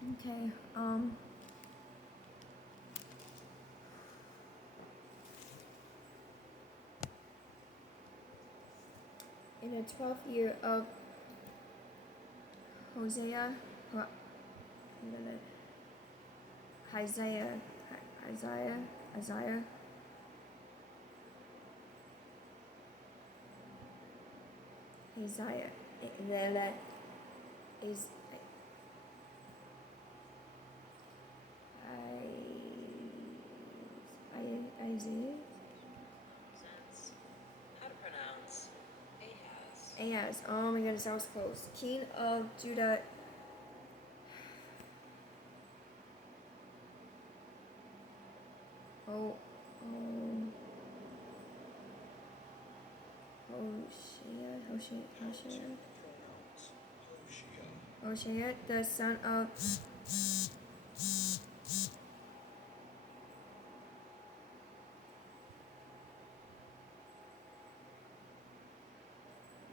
Okay. In the 12th year of Hosea, Isaiah, Isaiah, Isaiah, Isaiah, is Isaiah, Sense. How to pronounce Ahaz. Ahaz. Oh my goodness, that was close. King of Judah. Oh, oh, Hoshea, the son of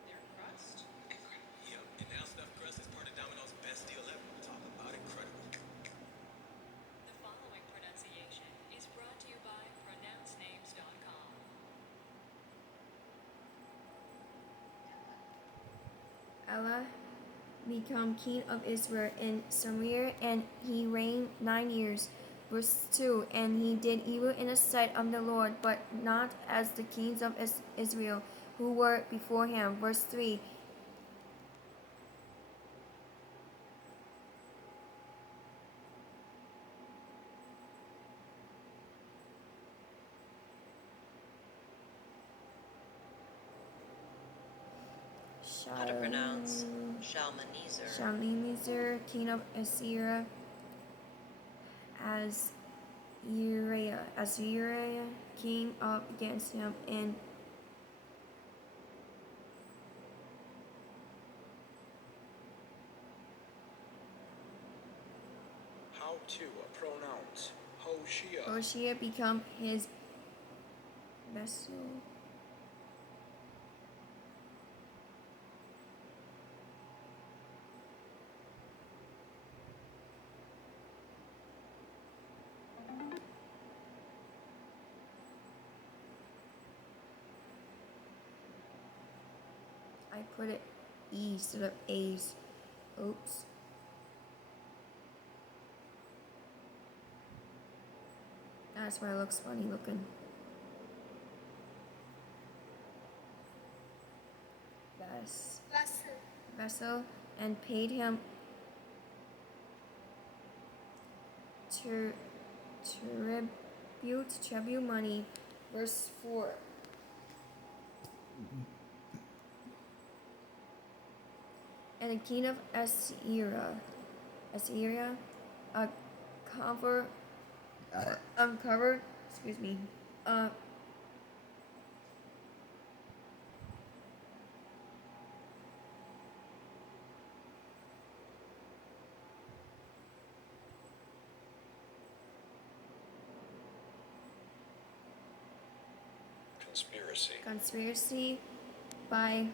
Their crust? Yep, and now stuffed crust is part of Domino's best deal ever. Talk about incredible. The following pronunciation is brought to you by pronouncenames.com. Elah become king of Israel in Samaria, and he reigned 9 years. Verse 2. And he did evil in the sight of the Lord, but not as the kings of Israel who were before him. Verse 3. How to pronounce Shalmaneser. Shalmaneser, king of Assyria, as Uriah came up against him in How to pronounce Hoshea. Hoshea become his vessel. I put it E instead of A's. Oops. That's why it looks funny looking. Vessel, and paid him tribute money. Verse 4. And the king of Assyria, uncovered, excuse me, conspiracy by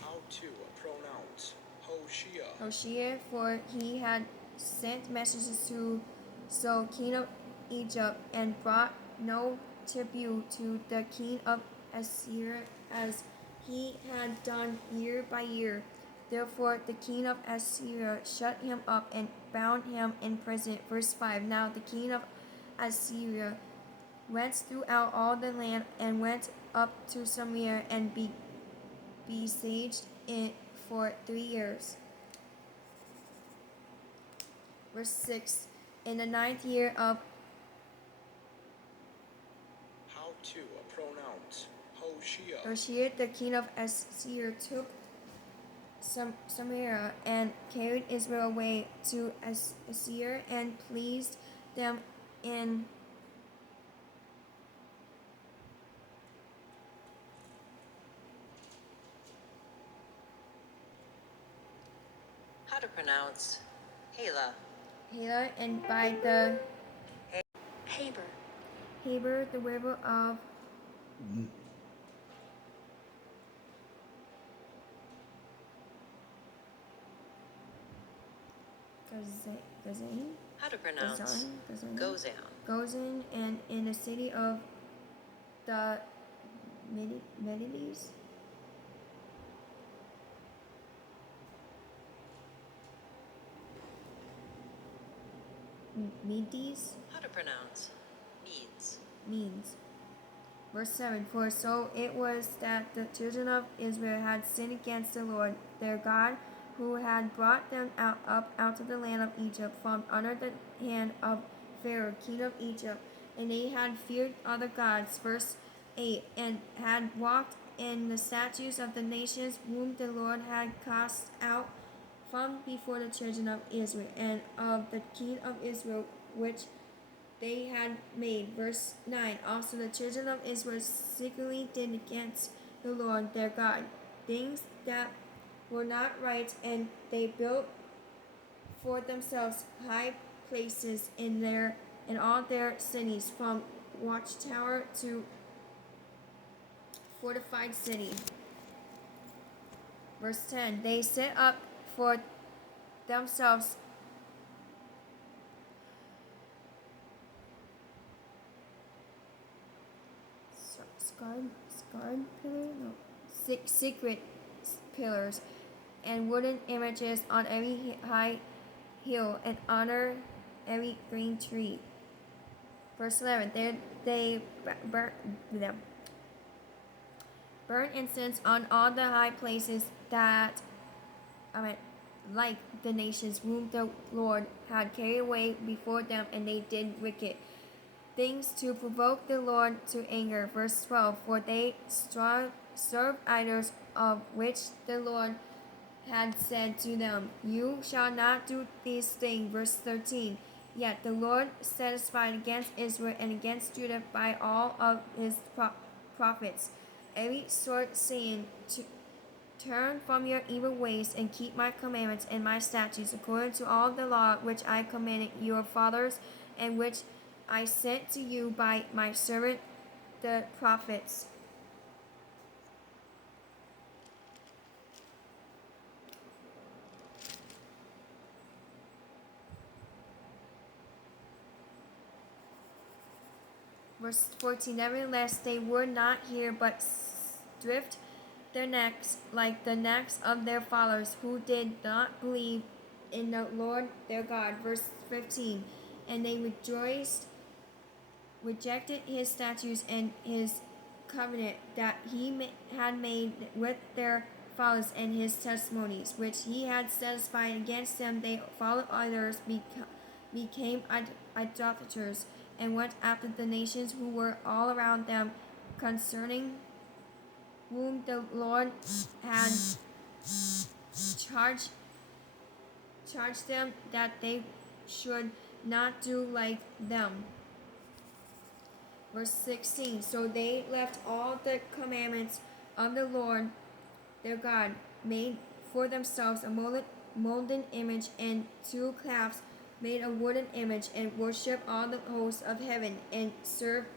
How to pronounce Hoshea. Hoshea, for he had sent messages to So king of Egypt, and brought no tribute to the king of Assyria, as he had done year by year. Therefore the king of Assyria shut him up and bound him in prison. Verse 5. Now the king of Assyria went throughout all the land, and went up to Samaria, and besieged it for 3 years. Verse 6. In the 9th year of How to pronounce Hoshea. Hoshea, the king of Assyria, took Samaria, and carried Israel away to Assyria, and pleased them in How to pronounce Halah. Halah, and by the Haber. Habor, the river of Gazan, How to pronounce Gazan, Gozan. Gozan, and in the city of the Medes. Medes How to pronounce Medes. means. Verse 7. For so it was that the children of Israel had sinned against the Lord their God, who had brought them up out of the land of Egypt from under the hand of Pharaoh, king of Egypt. And they had feared other gods. Verse 8. And had walked in the statutes of the nations whom the Lord had cast out from before the children of Israel, and of the king of Israel which they had made. Verse 9. Also the children of Israel secretly did against the Lord their God things that were not right, and they built for themselves high places in all their cities, from watchtower to fortified city. Verse 10. They set up for themselves scarred pillar? No. Secret pillars and wooden images on every high hill and under every green tree. Verse 11. They burn incense on all the high places like the nations whom the Lord had carried away before them, and they did wicked things to provoke the Lord to anger. Verse 12. For they served idols, of which the Lord had said to them, You shall not do these things. Verse 13. Yet the Lord satisfied against Israel and against Judah by all of his prophets every sort, saying, Turn from your evil ways and keep my commandments and my statutes, according to all the law which I commanded your fathers, and which I sent to you by my servant the prophets. Verse 14. Nevertheless, they would not hear, but stripped their necks like the necks of their fathers, who did not believe in the Lord their God. Verse 15. And they rejected his statutes and his covenant that he had made with their fathers, and his testimonies, which he had satisfied against them. They followed others, became idolaters, and went after the nations who were all around them, concerning whom the Lord had charged them that they should not do like them. Verse 16. So they left all the commandments of the Lord their God, made for themselves a molten image and 2 calves, made a wooden image, and worshipped all the hosts of heaven, and served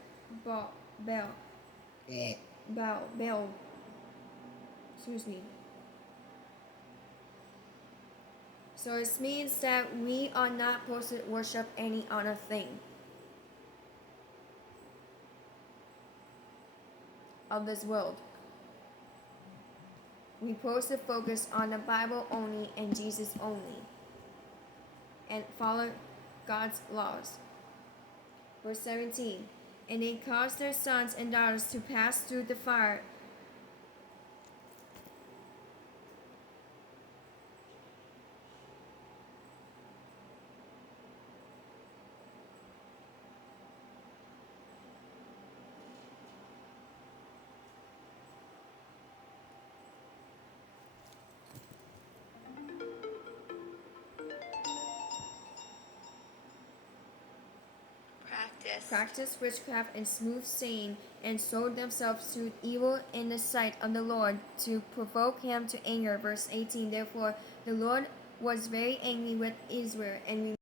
Baal. So it means that we are not supposed to worship any other thing of this world. We're supposed to focus on the Bible only and Jesus only, and follow God's laws. Verse 17. And they caused their sons and daughters to pass through the fire. Practice witchcraft and soothsaying, and sold themselves to evil in the sight of the Lord, to provoke him to anger. Verse 18. Therefore the Lord was very angry with Israel, and